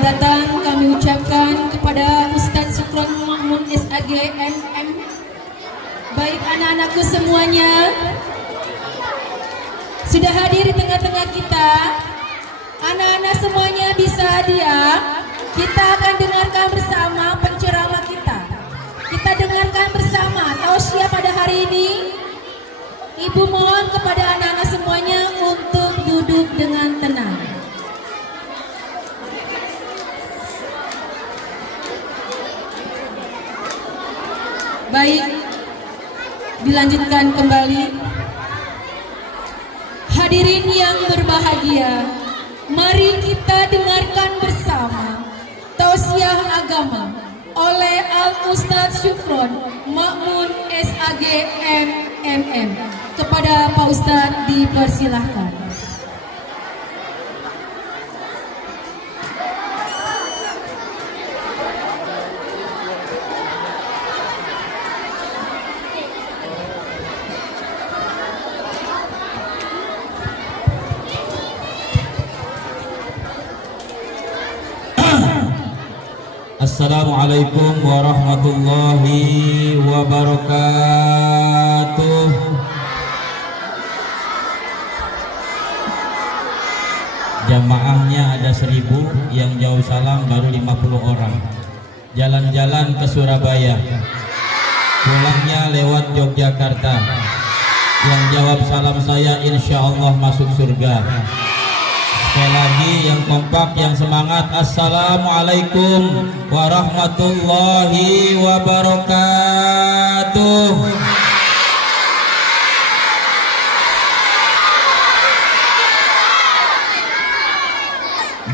Selamat datang kami ucapkan kepada Ustadz Syukron Ma'mun SAG MM. Baik anak-anakku semuanya, sudah hadir di tengah-tengah kita. Anak-anak semuanya bisa diam. Kita akan dengarkan bersama penceramah kita. Kita dengarkan bersama tausiah pada hari ini. Ibu mohon kepada anak-anak semuanya untuk duduk dengan tenang. Baik, dilanjutkan kembali. Hadirin yang berbahagia, mari kita dengarkan bersama tausiah agama oleh Al-Ustadz Syukron Ma'mun SAG MM. Kepada Pak Ustadz dipersilahkan. Assalamualaikum warahmatullahi wabarakatuh. Jamaahnya ada 1000, yang jauh salam baru 50 orang. Jalan-jalan ke Surabaya, pulangnya lewat Yogyakarta. Yang jawab salam saya insya Allah masuk surga. Sekali lagi yang kompak, yang semangat. Assalamualaikum warahmatullahi wabarakatuh.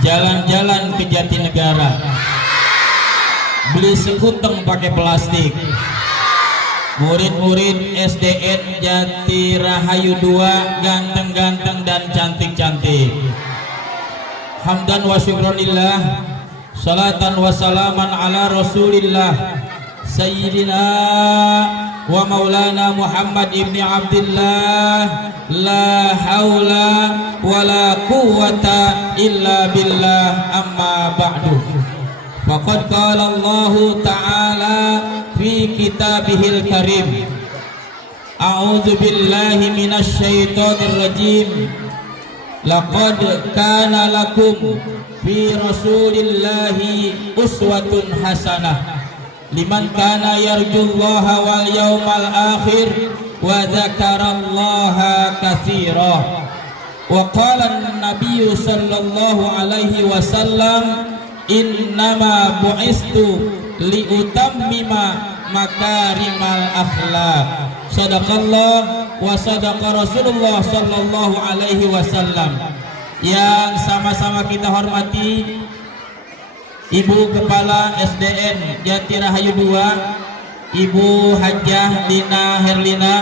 Jalan-jalan ke Jatinegara, beli sekuteng pakai plastik. Murid-murid SDN Jati Rahayu 2 ganteng-ganteng dan cantik-cantik. Hamdan wa syukronillah, salatan wa salaman ala rasulillah Sayyidina wa maulana Muhammad ibni Abdillah. La hawla wa la quwwata illa billah, amma ba'du. Faqad qala Allah ta'ala fi kitabihil karim, a'udzu billahi minasy syaithanir rajim. Laqad kana lakum fi rasulillahi uswatun hasanah liman kana yarjullaha wal yawmal akhir wa dzakarallaha katsira. Wa qala an-nabiy sallallahu alaihi wasallam, innama bu'istu liutammima makarimal akhlaq. Sadaqallah wa sadaqa Rasulullah sallallahu alaihi wasallam. Yang sama-sama kita hormati Ibu Kepala SDN Jati Rahayu 2, Ibu Hajjah Lina Herlina.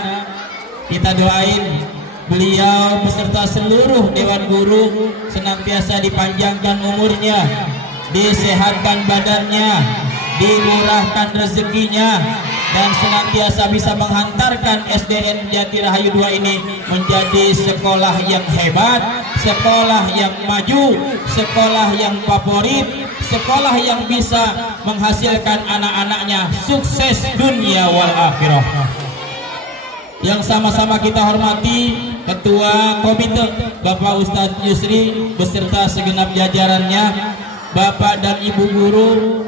Kita doain beliau beserta seluruh Dewan Guru senantiasa dipanjangkan umurnya, disehatkan badannya, dimurahkan rezekinya, dan senantiasa bisa menghantarkan SDN Jati Rahayu 2 ini menjadi sekolah yang hebat, sekolah yang maju, sekolah yang favorit, sekolah yang bisa menghasilkan anak-anaknya sukses dunia wal akhirah. Yang sama-sama kita hormati Ketua Komite Bapak Ustadz Yusri beserta segenap jajarannya, Bapak dan Ibu Guru,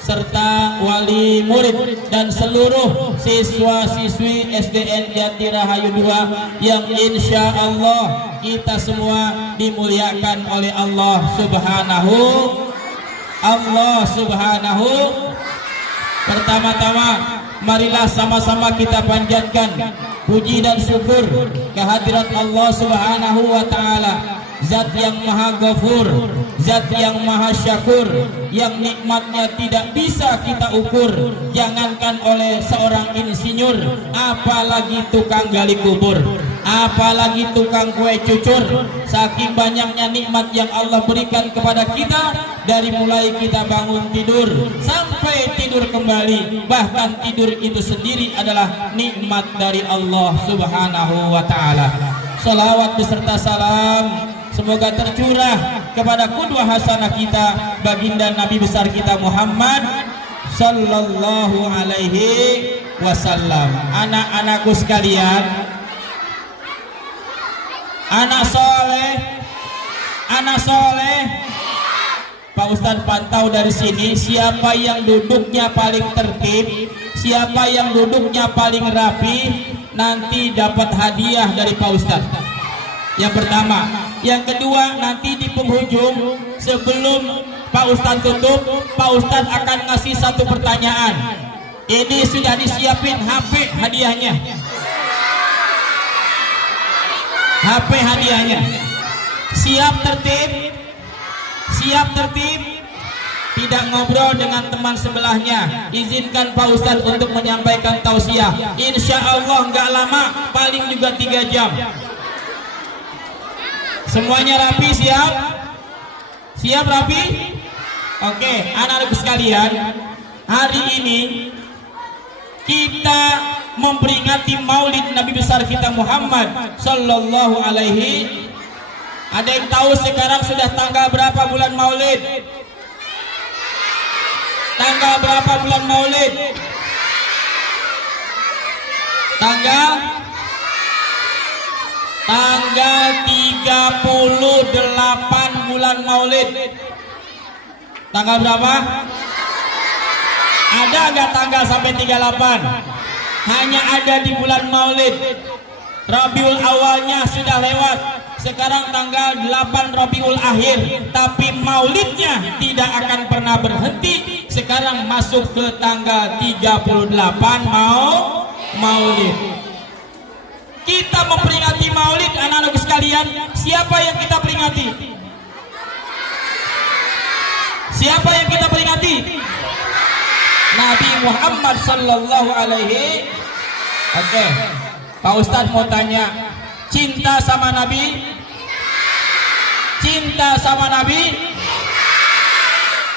serta wali murid dan seluruh siswa-siswi SDN Jati Rahayu 2 yang insya Allah kita semua dimuliakan oleh Allah Subhanahu. Pertama-tama marilah sama-sama kita panjatkan puji dan syukur kehadirat Allah Subhanahu wa ta'ala, Zat yang maha ghafur, Zat yang maha syakur, yang nikmatnya tidak bisa kita ukur. Jangankan oleh seorang insinyur, apalagi tukang gali kubur, apalagi tukang kue cucur. Saking banyaknya nikmat yang Allah berikan kepada kita, dari mulai kita bangun tidur sampai tidur kembali, bahkan tidur itu sendiri adalah nikmat dari Allah Subhanahu wa ta'ala. Salawat beserta salam semoga tercurah kepada qudwah hasanah kita baginda Nabi besar kita Muhammad sallallahu alaihi wasallam. Anak-anakku sekalian, anak soleh, Pak Ustadz pantau dari sini siapa yang duduknya paling tertib, siapa yang duduknya paling rapi, nanti dapat hadiah dari Pak Ustadz. Yang pertama, yang kedua nanti di penghujung sebelum Pak Ustadz tutup, Pak Ustadz akan ngasih satu pertanyaan. Ini sudah disiapin HP hadiahnya. HP hadiahnya. Siap tertib? Siap tertib? Tidak ngobrol dengan teman sebelahnya. Izinkan Pak Ustadz untuk menyampaikan tausiah. Insya Allah nggak lama, paling juga 3 jam. Semuanya rapi, siap? Siap rapi? Oke, anak-anakku sekalian, hari ini kita memperingati Maulid Nabi besar kita Muhammad sallallahu alaihi. Ada yang tahu sekarang sudah tanggal berapa bulan Maulid? Tanggal berapa bulan Maulid? Tanggal 38 bulan Maulid. Tanggal berapa? Ada nggak tanggal sampai 38? Hanya ada di bulan Maulid. Rabiul awalnya sudah lewat. Sekarang tanggal 8 Rabiul akhir. Tapi Maulidnya tidak akan pernah berhenti. Sekarang masuk ke tanggal 38 Maulid. Kita memperingati Maulid, anak-anak sekalian. Siapa yang kita peringati? Siapa yang kita peringati? Nabi Muhammad sallallahu alaihi. Oke, Pak Ustadz mau tanya, cinta sama Nabi? Cinta sama Nabi?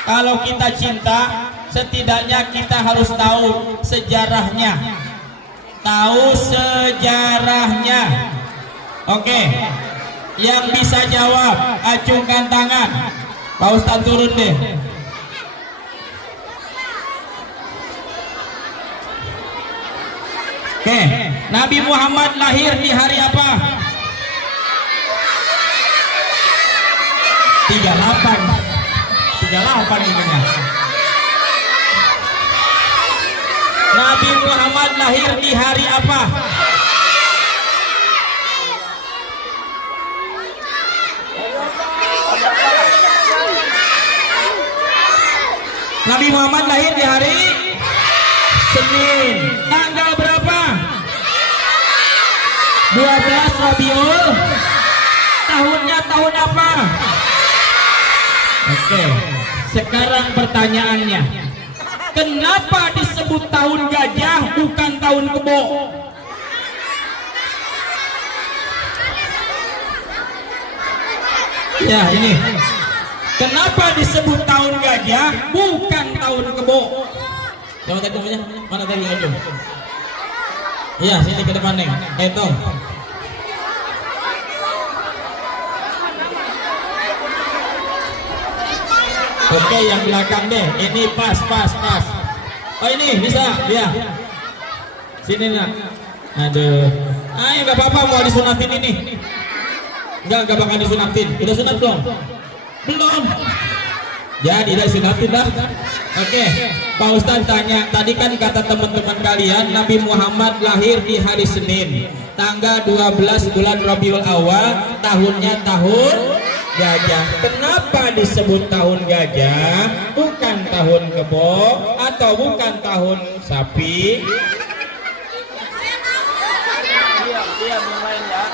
Kalau kita cinta, setidaknya kita harus tahu sejarahnya. Tahu sejarahnya. Oke, yang bisa jawab acungkan tangan. Pak Ustadz turun deh. Oke, Nabi Muhammad lahir di hari apa? 38 intinya. Nabi Muhammad lahir di hari apa? Nabi Muhammad lahir di hari Senin. Tanggal berapa? 12 Rabiul. Tahunnya tahun apa? Oke, sekarang pertanyaannya, kenapa disebut tahun gajah bukan tahun kebo? Ya ini, kenapa disebut tahun gajah bukan tahun kebo? Siapa tadi namanya? Mana tadi aja? Iya, sini ke depan nih. Hitung. Oke, yang belakang deh. Ini pas. Oh ini bisa, ya. Sini nak. Aduh. Ayo nggak apa-apa mau disunatin ini. Nggak bakal disunatin. Udah sunat belum? Belum. Jadi udah disunatin dah. Oke, Pak Ustadz tanya. Tadi kan kata teman-teman kalian Nabi Muhammad lahir di hari Senin, tanggal 12 bulan Rabiul Awal, tahunnya tahun gajah. Kenapa disebut tahun gajah, bukan tahun kebo atau bukan tahun sapi? Diam yang lain ya.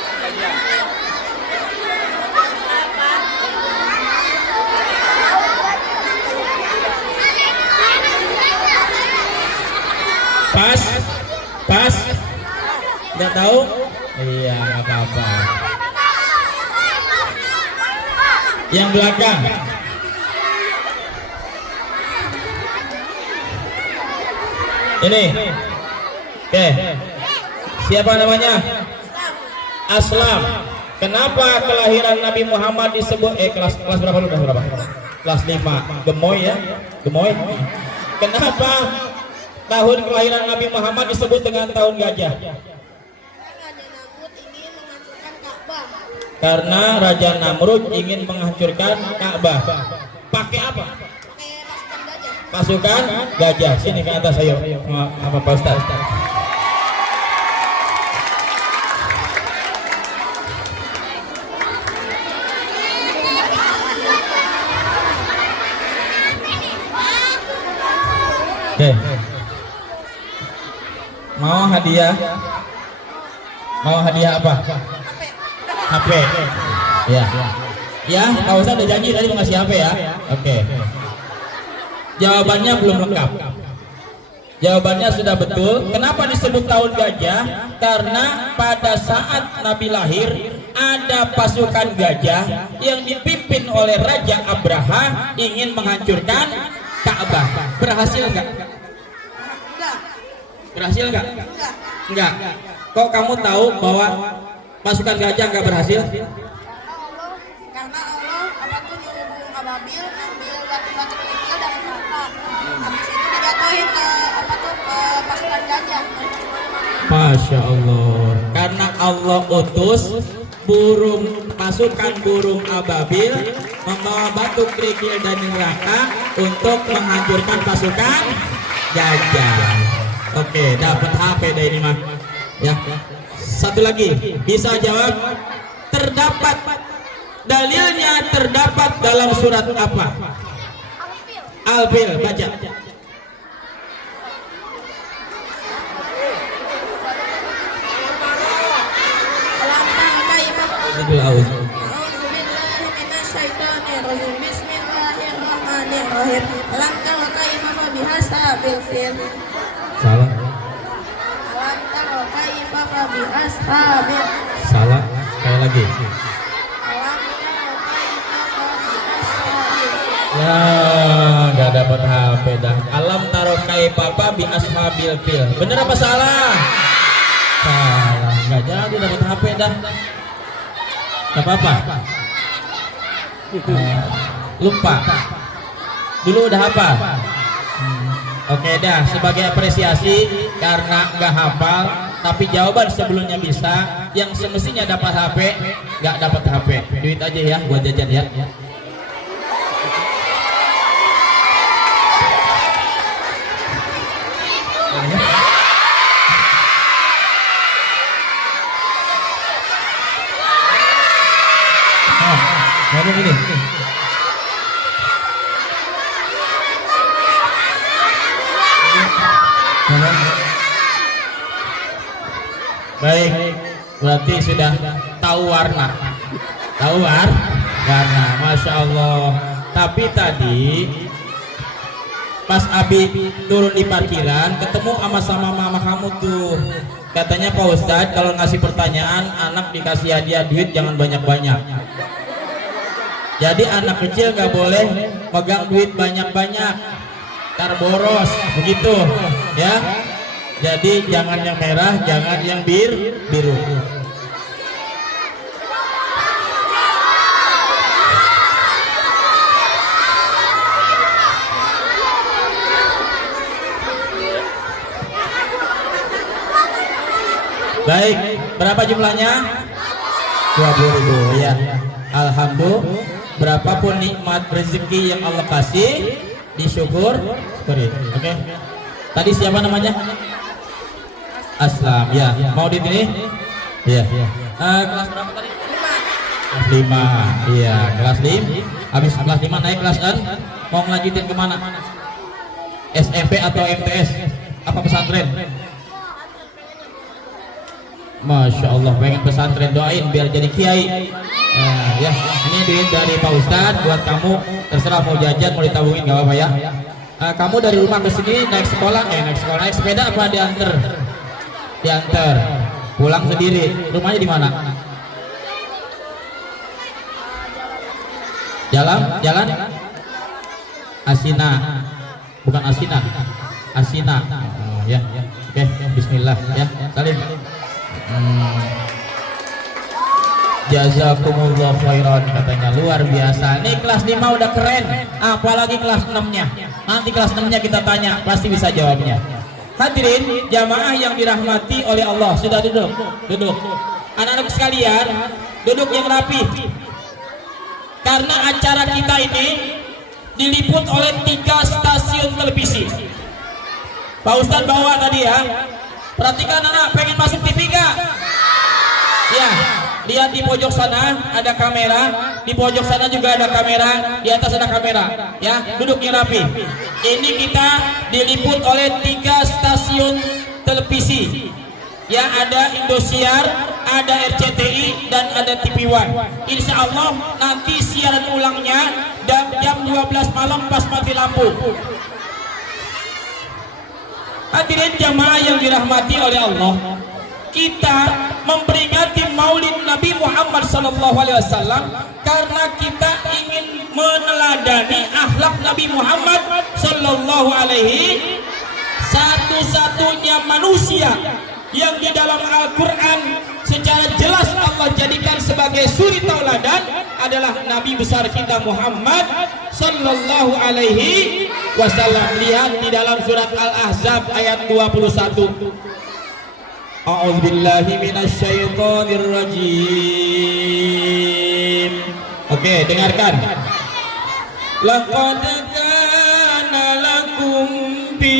Pas, nggak tahu? Iya, nggak apa-apa. Yang belakang. Ini. Oke. Siapa namanya? Aslam. Kenapa kelahiran Nabi Muhammad disebut kelas berapa lu udah berapa? Kelas 5. Gemoy ya. Gemoy. Kenapa tahun kelahiran Nabi Muhammad disebut dengan tahun gajah? Karena Raja Namrud ingin menghancurkan Ka'bah. Pakai apa? Pasukan gajah. Sini ke atas ayo. Apa Pak Ustaz? Oke. Mau hadiah? Mau hadiah apa? HP. Ya. Ya, Pak Ustaz udah janji tadi mau ngasih HP ya. Oke. Jawabannya belum lengkap. Jawabannya sudah betul. Kenapa disebut tahun gajah? Karena pada saat Nabi lahir ada pasukan gajah yang dipimpin oleh Raja Abraha ingin menghancurkan Ka'bah. Berhasil nggak? Berhasil nggak? Enggak. Kok kamu tahu bahwa pasukan gajah nggak berhasil? Karena Allah nyuruh Ababil ngambil batu-batu kecil dari Ka'bah. Habis itu dijatuhin ke pasukan gajah. Masya Allah. Karena Allah utus pasukan burung ababil membawa batu kerikil dan neraka untuk menghancurkan pasukan gajah. Oke, dapat HP deh ini mah. Ya. Satu lagi, bisa jawab? Terdapat dalilnya terdapat dalam surat apa? Al-Fil, baca. Bismillahirrahmanirrahim. Alam tara kaifa biashabil fil. Salah. Alam tara kaifa biashabil. Salah. Sekali lagi. Alam tara kaifa biashabil. Ya, nggak dapat HP dah. Alam taro kaifa bi ashabil fil. Bener apa salah? Salah. Nggak jadi dapat HP dah. Gak apa-apa. Lupa. Dulu udah hafal. Oke dah, sebagai apresiasi karena nggak hafal tapi jawaban sebelumnya bisa, yang semestinya dapat HP nggak dapat HP. Duit aja ya buat jajan ya. Ngomong ini. Baik, berarti sudah tahu warna. Tahu warna, Masya Allah. Tapi tadi pas Abi turun di parkiran ketemu sama mama kamu tuh. Katanya Pak Ustadz kalau ngasih pertanyaan anak dikasih hadiah duit jangan banyak-banyak. Jadi anak kecil gak boleh pegang duit banyak-banyak, ntar boros, begitu ya. Jadi jangan yang merah, jangan yang biru. Baik, berapa jumlahnya? 20.000 ya. Alhamdulillah. Berapapun nikmat rezeki yang Allah kasih, disyukuri. Oke. Tadi siapa namanya? Aslam. Ya. Mau di sini? Iya. Kelas berapa tadi? Kelas 5. Iya, kelas 5. Habis kelas 5 naik kelas 6. Mau ngelanjutin kemana? SMP atau MTS? Apa pesantren? Masya Allah, pengen pesantren, doain biar jadi kiai. Ya, ini duit dari Pak Ustadz buat kamu, terserah mau jajan mau ditabungin gak apa-apa ya. Kamu dari rumah ke sini naik sepeda apa diantar? Diantar, pulang sendiri. Rumahnya di mana? Jalan Asina, bukan Asina, Asina. Oh, ya, oke, Bismillah ya, salim. Jazakumullah khairan, katanya luar biasa. Nih kelas 5 udah keren, apalagi kelas 6-nya. Nanti kelas 6-nya kita tanya, pasti bisa jawabnya. Hadirin jamaah yang dirahmati oleh Allah, sudah duduk. Anak-anak sekalian, duduk yang rapi. Karena acara kita ini diliput oleh 3 stasiun televisi. Pak Ustadz bawa tadi ya. Perhatikan anak, pengen masuk TV gak? Ya, lihat di pojok sana ada kamera, di pojok sana juga ada kamera, di atas ada kamera. Ya, duduknya rapi. Ini kita diliput oleh 3 stasiun televisi. Ya, ada Indosiar, ada RCTI, dan ada TV One. Insya Allah nanti siaran ulangnya jam 12 malam pas mati lampu. Hadirin jamaah yang dirahmati oleh Allah, kita memperingati Maulid Nabi Muhammad SAW karena kita ingin meneladani akhlak Nabi Muhammad SAW, satu-satunya manusia yang di dalam Al-Quran secara jelas Allah jadikan sebagai suri tauladan adalah Nabi besar kita Muhammad sallallahu alaihi wasallam. Lihat di dalam surat Al-Ahzab ayat 21. A'udzubillahi minasyaitonir rajim. Oke, dengarkan. Laqad kana lakum fi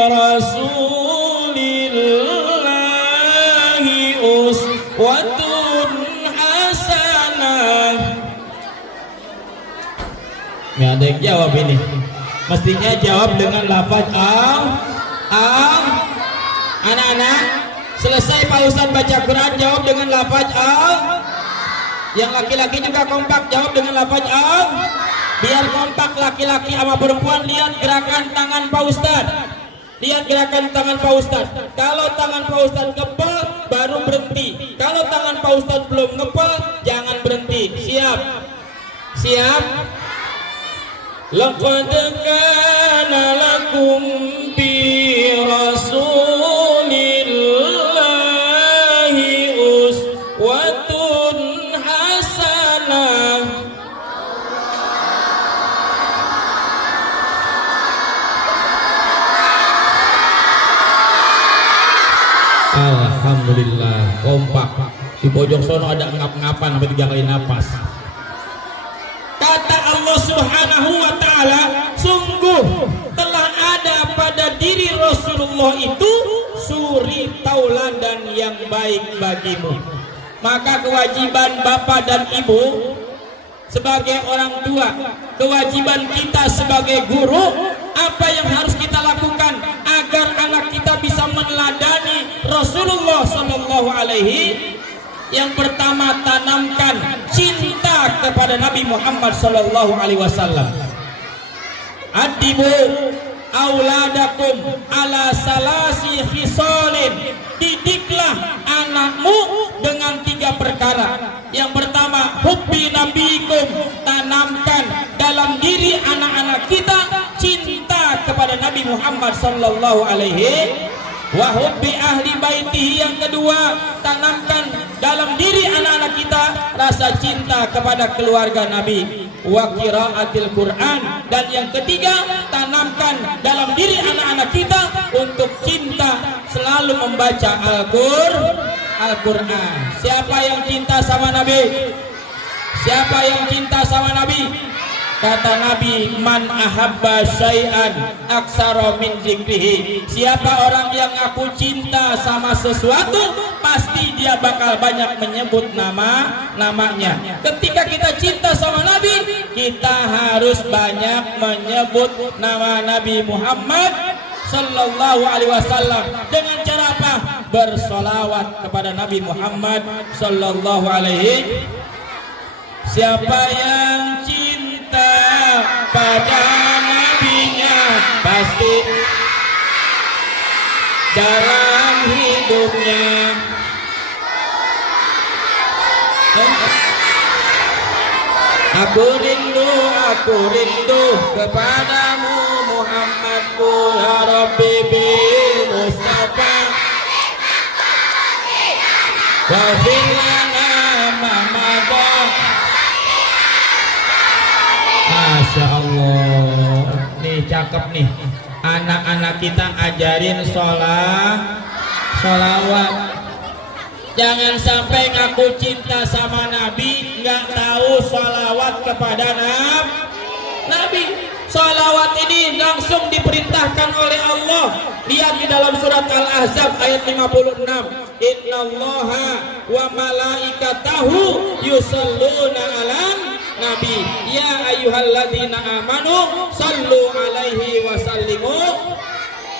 rasulillahi uswatun hasanah. Nggak ada yang jawab ini. Mestinya jawab dengan lafaz anak-anak, selesai Pak Ustadz baca Quran jawab dengan lafaz Yang laki-laki juga kompak jawab dengan lafaz Biar kompak laki-laki sama perempuan. Lihat gerakan tangan Pak Ustadz. Lihat gerakan tangan Pak Ustadz. Kalau tangan Pak Ustadz ngepel baru berhenti. Kalau tangan Pak Ustadz belum ngepel jangan berhenti. Siap? Siap? Laqad kana lakum fi rasulillahi uswatun hasanah. Alhamdulillah, kompak. Di pojok sono ada ngap-ngapan sampai 3 kali napas. Kata Allah Subhanahu wa ta'ala, sungguh telah ada pada diri Rasulullah itu suri tauladan yang baik bagimu. Maka kewajiban bapak dan ibu sebagai orang tua, kewajiban kita sebagai guru, apa yang harus kita lakukan agar anak kita bisa meneladani Rasulullah Sallallahu Alaihi. Yang pertama, tanamkan cinta kepada Nabi Muhammad Sallallahu Alaihi Wasallam. Adibu auladakum ala salasi khisalin. Didiklah anakmu dengan 3 perkara. Yang pertama, hubbi nabikum. Tanamkan dalam diri anak-anak kita cinta kepada Nabi Muhammad Sallallahu Alaihi wa hubbi ahli baitihi. Yang kedua, tanamkan dalam diri anak-anak kita rasa cinta kepada keluarga Nabi, wa qiraatil Quran. Dan yang ketiga, tanamkan dalam diri anak-anak kita untuk cinta selalu membaca Al-Quran. Siapa yang cinta sama Nabi? Siapa yang cinta sama Nabi? Kata Nabi, man ahabba syai'an aksara min zikrihi. Siapa orang yang aku cinta sama sesuatu, pasti dia bakal banyak menyebut namanya. Ketika kita cinta sama Nabi, kita harus banyak menyebut nama Nabi Muhammad Sallallahu Alaihi Wasallam. Dengan cara apa? Bersolawat kepada Nabi Muhammad Sallallahu Alaihi. Siapa yang cinta pada nabinya, pasti dalam hidupnya aku rindu kepadamu Muhammadku ya Rabbi bil Mustafa wa fil lana cakep nih. Anak-anak kita ajarin sholawat. Jangan sampai ngaku cinta sama Nabi nggak tahu sholawat kepada Nabi. Sholawat ini langsung diperintahkan oleh Allah. Lihat di dalam surat Al-Ahzab ayat 56. Innallaha wa malaikatahu yusalluna 'alan nabi ya ayyuhalladzina amanu sallu alaihi wa sallimu.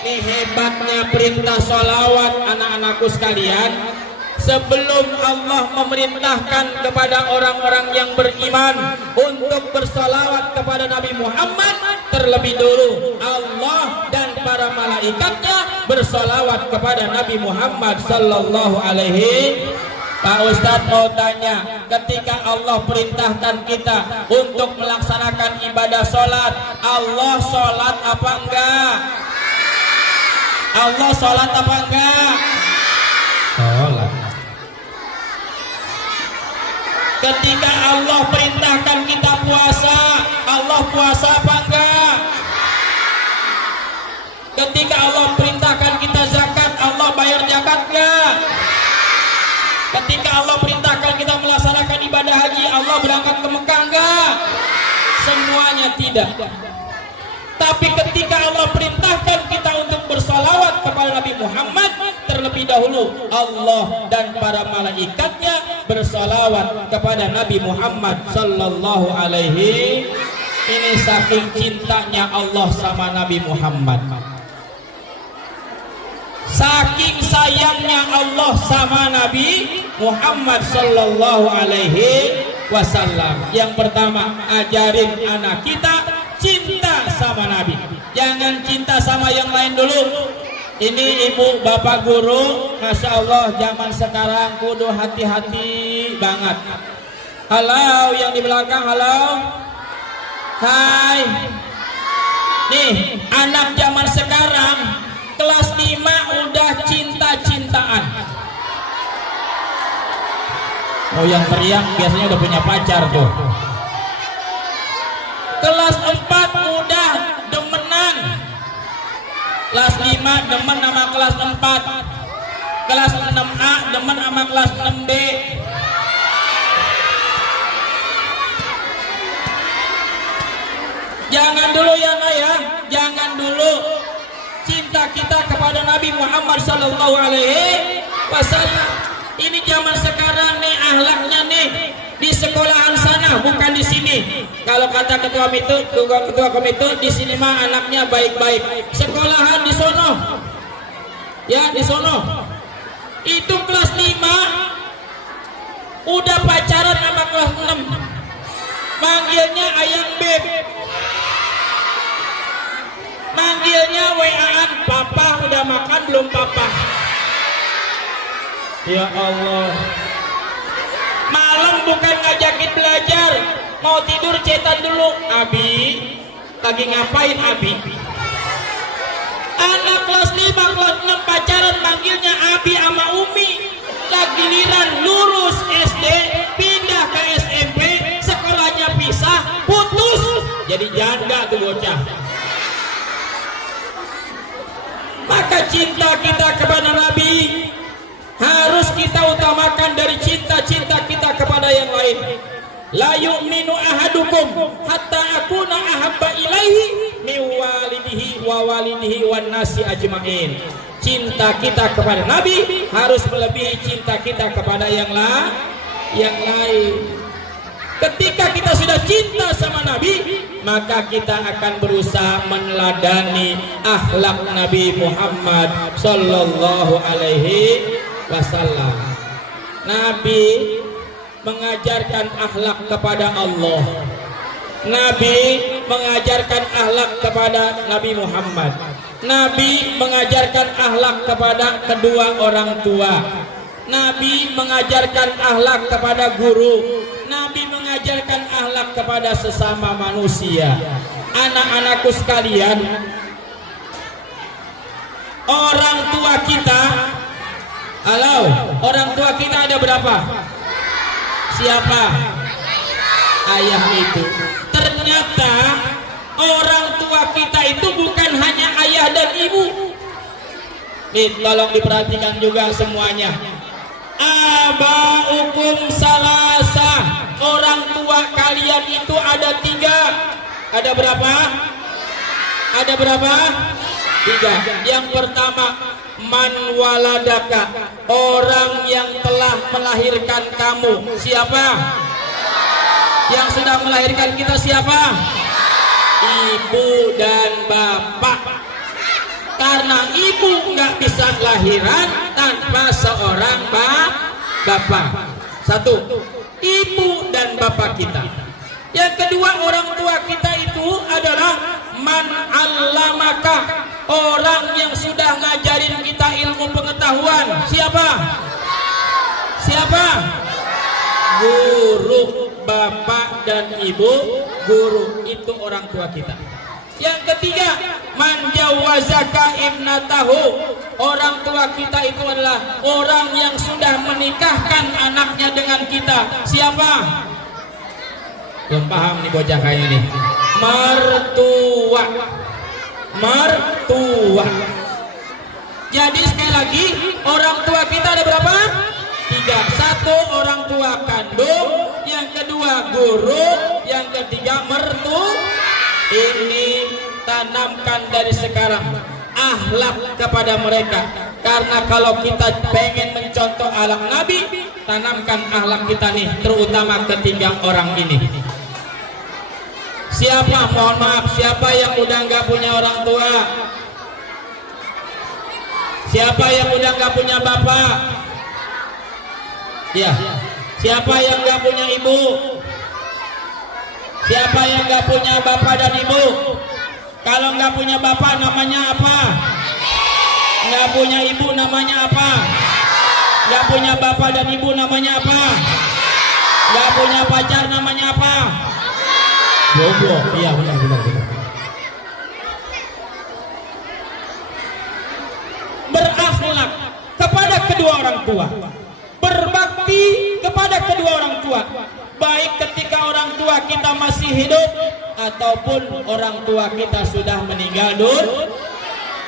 Ini hebatnya perintah sholawat anak-anakku sekalian. Sebelum Allah memerintahkan kepada orang-orang yang beriman untuk bersalawat kepada Nabi Muhammad, terlebih dulu Allah dan para malaikatnya bersalawat kepada Nabi Muhammad sallallahu alaihi. Pak Ustadz mau tanya, ketika Allah perintahkan kita untuk melaksanakan ibadah sholat, Allah sholat apa enggak? Allah sholat apa enggak? Sholat. Ketika Allah perintahkan kita puasa, Allah puasa apa enggak? Ketika Allah perintahkan kita zakat, Allah bayar zakat enggak? Ketika Allah perintahkan kita melaksanakan ibadah haji, Allah berangkat ke Mekah enggak? Semuanya tidak. Tapi ketika Allah perintahkan kita untuk bersalawat kepada Nabi Muhammad, terlebih dahulu Allah dan para malaikatnya bersalawat kepada Nabi Muhammad sallallahu alaihi. Ini saking cintanya Allah sama Nabi Muhammad, saking sayangnya Allah sama Nabi Muhammad sallallahu alaihi wasallam. Yang pertama, ajarin anak kita cinta sama Nabi. Jangan cinta sama yang lain dulu. Ini ibu bapak guru, masya Allah zaman sekarang kudu hati-hati banget. Halo yang di belakang, halo. Hai. Nih anak zaman sekarang kelas 5 udah cinta-cintaan. Oh yang teriak biasanya udah punya pacar tuh. Kelas 4 udah demenan. Kelas 5 demen sama kelas 4. Kelas 6A demen sama kelas 6B. Jangan dulu ya ayah, jangan dulu. Cinta kita kepada Nabi Muhammad sallallahu alaihi wasallam. Ini zaman sekarang nih ahlaknya nih di sekolahan sana, bukan di sini. Kalau kata ketua komite di sini mah anaknya baik-baik. Sekolahan di sono, ya di sono. Itu kelas 5 udah pacaran sama kelas 6. Manggilnya ayang beb, manggilnya WA-an, papa udah makan belum papa? Ya Allah. Malam bukan ngajakin belajar, mau tidur cetan dulu. Abi, lagi ngapain Abi? Anak kelas 5, kelas 6 pacaran manggilnya Abi sama Umi. Lagi giliran lulus SD, pindah ke SMP, sekolahnya pisah, putus. Jadi janda tuh bocah. Maka cinta kita kepada Nabi harus kita utamakan dari cinta-cinta kita kepada yang lain. La yu'minu ahadukum hatta akuna ahabba ilaihi min walidihi wa walidihi wan nasi ajmain. Cinta kita kepada Nabi harus melebihi cinta kita kepada yang lain. Ketika kita sudah cinta sama Nabi, maka kita akan berusaha meneladani akhlak Nabi Muhammad sallallahu alaihi wasallam. Nabi mengajarkan akhlak kepada Allah. Nabi mengajarkan akhlak kepada Nabi Muhammad. Nabi mengajarkan akhlak kepada kedua orang tua. Nabi mengajarkan akhlak kepada guru. Nabi mengajarkan akhlak kepada sesama manusia. Anak-anakku sekalian, orang tua kita, halo, orang tua kita ada berapa? Siapa? Ayah itu. Ternyata orang tua kita itu bukan hanya ayah dan ibu. Tolong diperhatikan juga semuanya. Abaukum salasa, orang tua kalian itu ada 3. Ada berapa? Ada berapa? 3. Yang pertama, man waladaka, orang yang telah melahirkan kamu. Siapa? Yang sudah melahirkan kita siapa? Ibu dan bapak. Karena ibu nggak bisa lahiran tanpa seorang bapak. 1. Ibu dan bapak kita. Yang kedua, orang tua kita itu adalah man allamaka, orang yang sudah ngajarin kita ilmu pengetahuan. Siapa? Siapa? Guru. Bapak dan ibu, guru, itu orang tua kita. Yang ketiga, man jawazaka ibnatahu, orang tua kita itu adalah orang yang sudah menikahkan anaknya dengan kita. Siapa? Belum paham nih bocah kayak ini. Mertua. Mertua. Jadi sekali lagi, orang tua kita ada berapa? 3. 1 orang tua kandung, yang kedua guru, yang ketiga mertua. Ini tanamkan dari sekarang akhlak kepada mereka, karena kalau kita pengen mencontoh akhlak Nabi, tanamkan akhlak kita nih, terutama ketiga orang ini. Siapa, mohon maaf, siapa yang udah nggak punya orang tua? Siapa yang udah nggak punya bapak? Ya. Siapa yang nggak punya ibu? Siapa yang nggak punya bapak dan ibu? Kalau nggak punya bapak namanya apa? Nggak punya ibu namanya apa? Nggak punya bapak dan ibu namanya apa? Nggak punya pacar namanya apa? Jomblo. Iya, benar. Berakhlak kepada kedua orang tua, berbakti kepada kedua orang tua, baik ketika orang tua kita masih hidup ataupun orang tua kita sudah meninggal dunia.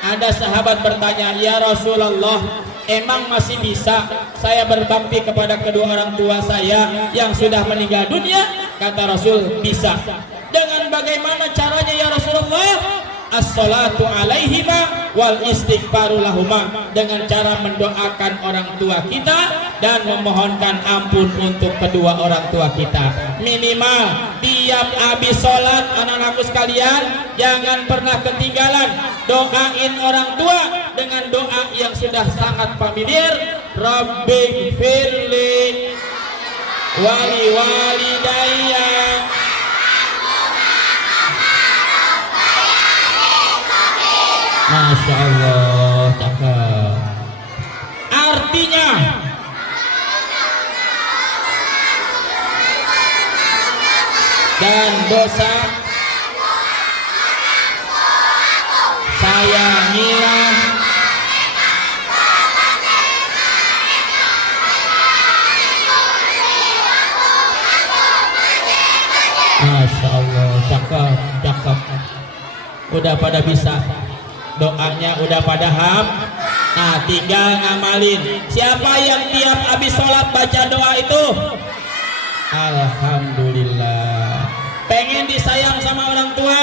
Ada sahabat bertanya, ya Rasulullah, emang masih bisa saya berbakti kepada kedua orang tua saya yang sudah meninggal dunia? Kata Rasul, bisa. Dengan bagaimana caranya ya Rasulullah? As-salatu alaihima wal istighfaru lahuma, dengan cara mendoakan orang tua kita dan memohonkan ampun untuk kedua orang tua kita. Minimal tiap habis sholat, anak-anakku sekalian, jangan pernah ketinggalan doain orang tua dengan doa yang sudah sangat familiar. Rabbi firli wali walidayya. Masya Allah, cakep. Artinya dan dosa sayangilah Masya Allah, cakep. Udah pada bisa doanya, udah pada ham. Nah, tinggal ngamalin. Siapa yang tiap habis sholat baca doa itu? Alhamdulillah. Pengen disayang sama orang tua,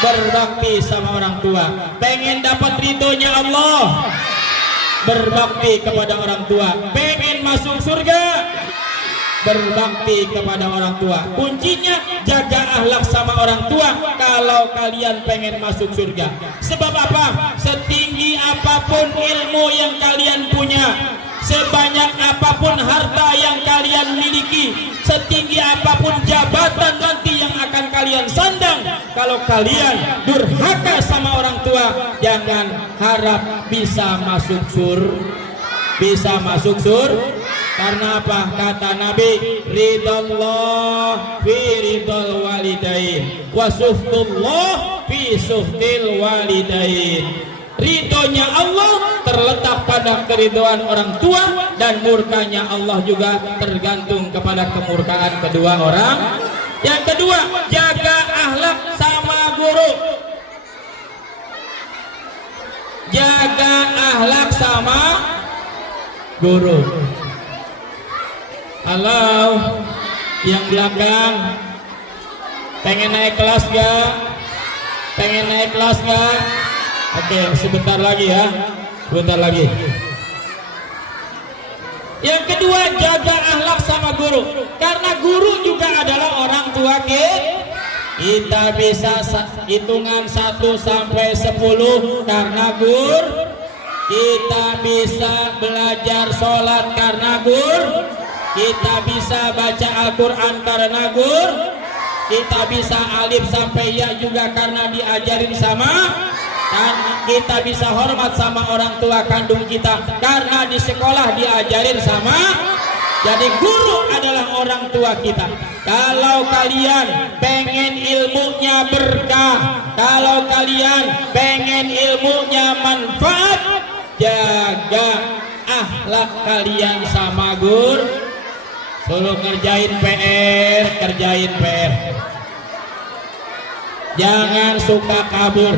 berbakti sama orang tua. Pengen dapat ridhonya Allah, berbakti kepada orang tua. Pengen masuk surga, berbakti kepada orang tua. Kuncinya jaga akhlak sama orang tua kalau kalian pengen masuk surga. Sebab apa? Setinggi apapun ilmu yang kalian punya, sebanyak apapun harta yang kalian miliki, setinggi apapun jabatan nanti yang akan kalian sandang, kalau kalian durhaka sama orang tua, jangan harap bisa masuk surga. Karena apa? Kata Nabi, ridallah fi ridal walidain wa suhtullah fi suhtil walidain. Ridhonya Allah terletak pada keridhaan orang tua, dan murkanya Allah juga tergantung kepada kemurkaan kedua orang. Yang kedua, jaga akhlak sama sama guru. Jaga akhlak sama guru. Halo, yang belakang, pengen naik kelas gak? Pengen naik kelas gak? Oke, sebentar lagi ya, sebentar lagi. Yang kedua, jaga akhlak sama guru. Karena guru juga adalah orang tua kita. Kita bisa hitungan 1 sampai 10 karena guru. Kita bisa belajar sholat karena guru. Kita bisa baca Al-Quran karena guru. Kita bisa alif sampai ya juga karena diajarin sama. Dan kita bisa hormat sama orang tua kandung kita karena di sekolah diajarin sama. Jadi guru adalah orang tua kita. Kalau kalian pengen ilmunya berkah, kalau kalian pengen ilmunya manfaat, jaga akhlak kalian sama guru. Suruh kerjain PR, kerjain PR. Jangan suka kabur.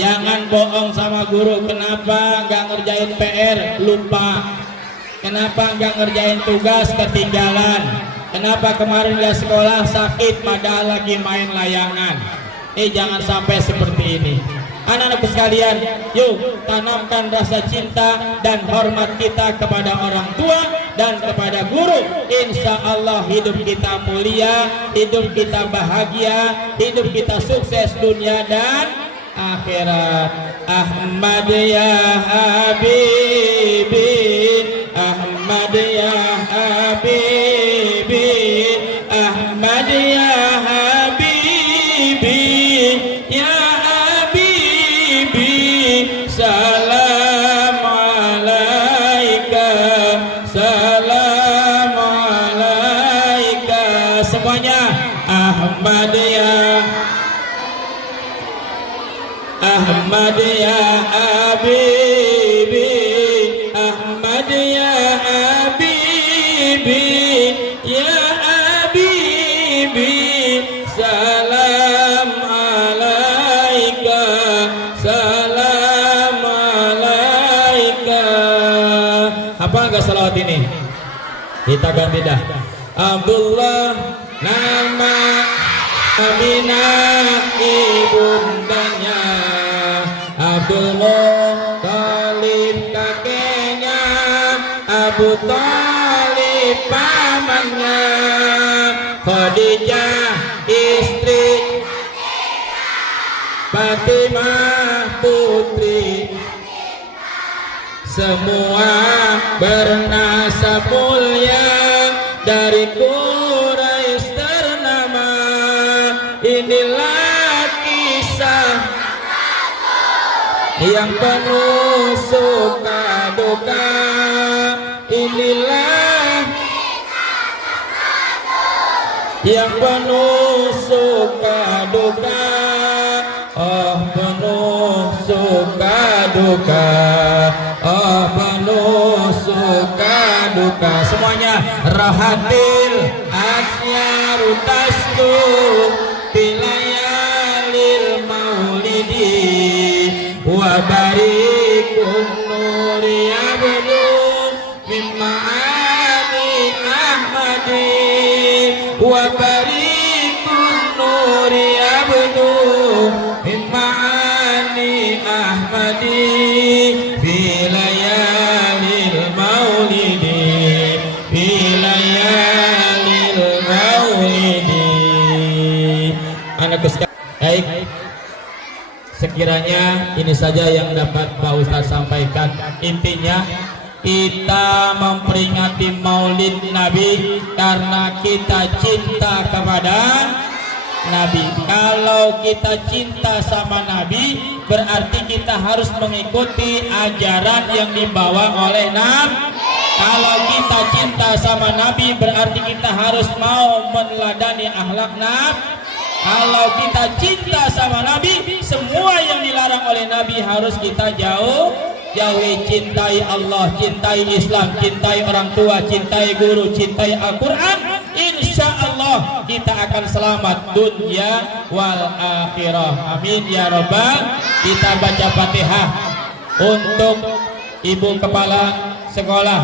Jangan bohong sama guru. Kenapa nggak ngerjain PR? Lupa. Kenapa nggak ngerjain tugas? Ketinggalan. Kenapa kemarin di sekolah sakit padahal lagi main layangan? Jangan sampai seperti ini. Anak-anakku sekalian, yuk tanamkan rasa cinta dan hormat kita kepada orang tua dan kepada guru. Insya Allah hidup kita mulia, hidup kita bahagia, hidup kita sukses dunia dan akhirat. Ahmad ya Habibi, Ahmad ya Habibi, Ahmad ya Habibi, ya Habibi, salam alaika, salam alaika. Semuanya Ahmad ya Ahmad ya Habibi, Ahmad ya Habibi, ya Habibi, salam alaika, salam alaika. Apa enggak salawat ini? Kita ganti dah. Abdullah nama Aminah ibundanya, Abdul Muthalib kakeknya, Abu Thalib pamannya, Khadijah istri, Fatimah putri, semua bernasab mulia dari Quraisy ternama. Inilah kisah yang penuh suka duka. Inilah yang penuh suka duka. Oh penuh suka duka. Oh penuh suka duka. Semuanya rahatil asyaru tasku bilayalil maulidi wa barikum nuri abdu mimma ani ahmadi wa barikum nuri abdu mimma ani ahmadi bilayalil maulidi bilayalil maulidi. Anak baik, sekiranya ini saja yang dapat Pak Ustadz sampaikan. Intinya kita memperingati Maulid Nabi karena kita cinta kepada Nabi. Kalau kita cinta sama Nabi, berarti kita harus mengikuti ajaran yang dibawa oleh Nabi. Kalau kita cinta sama Nabi, berarti kita harus mau meneladani akhlak Nabi. Kalau kita cinta sama Nabi, semua yang dilarang oleh Nabi harus kita jauhi. Cintai Allah, cintai Islam, cintai orang tua, cintai guru, cintai Al-Quran. insya Allah kita akan selamat dunia wal akhirah. Amin ya robbal. Kita baca Fatihah untuk ibu kepala sekolah,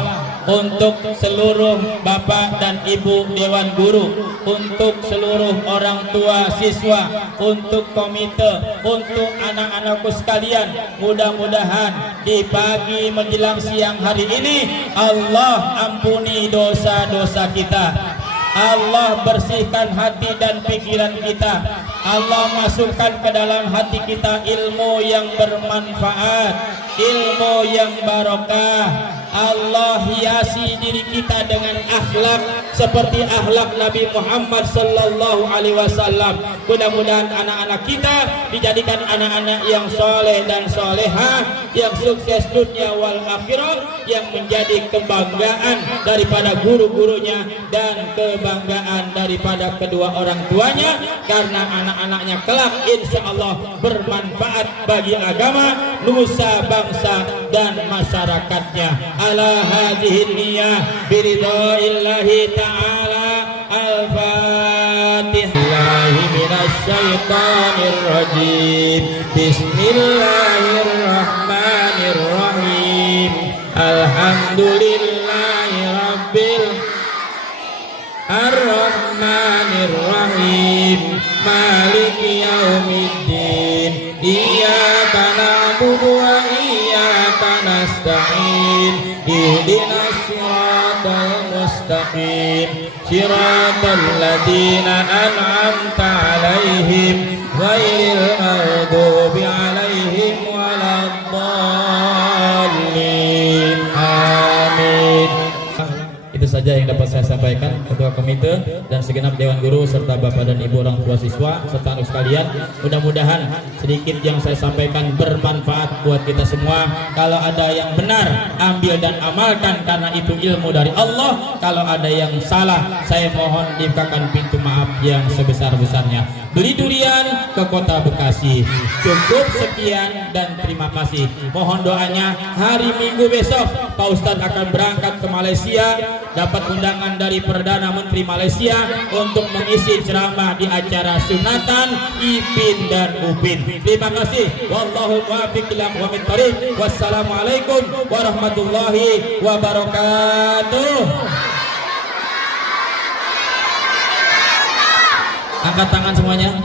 untuk seluruh bapak dan ibu dewan guru, untuk seluruh orang tua siswa, untuk komite, untuk anak-anakku sekalian. Mudah-mudahan di pagi menjelang siang hari ini Allah ampuni dosa-dosa kita, Allah bersihkan hati dan pikiran kita, Allah masukkan ke dalam hati kita ilmu yang bermanfaat, ilmu yang barokah. Allah hiasi diri kita dengan akhlak seperti akhlak Nabi Muhammad sallallahu alaihi wasallam. Mudah-mudahan anak-anak kita dijadikan anak-anak yang soleh dan solehah, yang sukses dunia wal akhirah, yang menjadi kebanggaan daripada guru-gurunya dan kebanggaan daripada kedua orang tuanya, karena anak-anaknya kelak insya Allah bermanfaat bagi agama, nusa bangsa dan masyarakatnya. Ala hadhihi niyyah biridaillahi ta'ala. Al-Fatihah. Billahi minasyaitonir rajim. Bismillahirrahmanirrahim. Alhamdulillahi rabbil arrahmanirrahim. Maliki yaumiddin. Iyyaka na'budu wa iyyaka nasta'in. Ihdinas siratal mustaqim. Siratal ladzina an'amta 'alaihim ghairil maghdubi 'alaihim waladdallin. Amin. Itu saja yang dapat saya sampaikan, Ketua Komite dan segenap Dewan Guru serta Bapak dan Ibu orang tua siswa serta anak sekalian. Mudah-mudahan sedikit yang saya sampaikan bermanfaat buat kita semua. Kalau ada yang benar, ambil dan amalkan karena itu ilmu dari Allah. Kalau ada yang salah, saya mohon dibukakan pintu maaf yang sebesar-besarnya. Beli durian ke kota Bekasi. Cukup sekian dan terima kasih. Mohon doanya hari Minggu besok Pak Ustadz akan berangkat ke Malaysia, dapat undangan dari Perdana Menteri Malaysia untuk mengisi ceramah di acara sunatan Ipin dan Upin. Terima kasih. Wallahu muwaffiq ila aqwamit thoriq. Wassalamualaikum warahmatullahi wabarakatuh. Angkat tangan semuanya.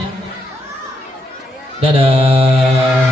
Dadah.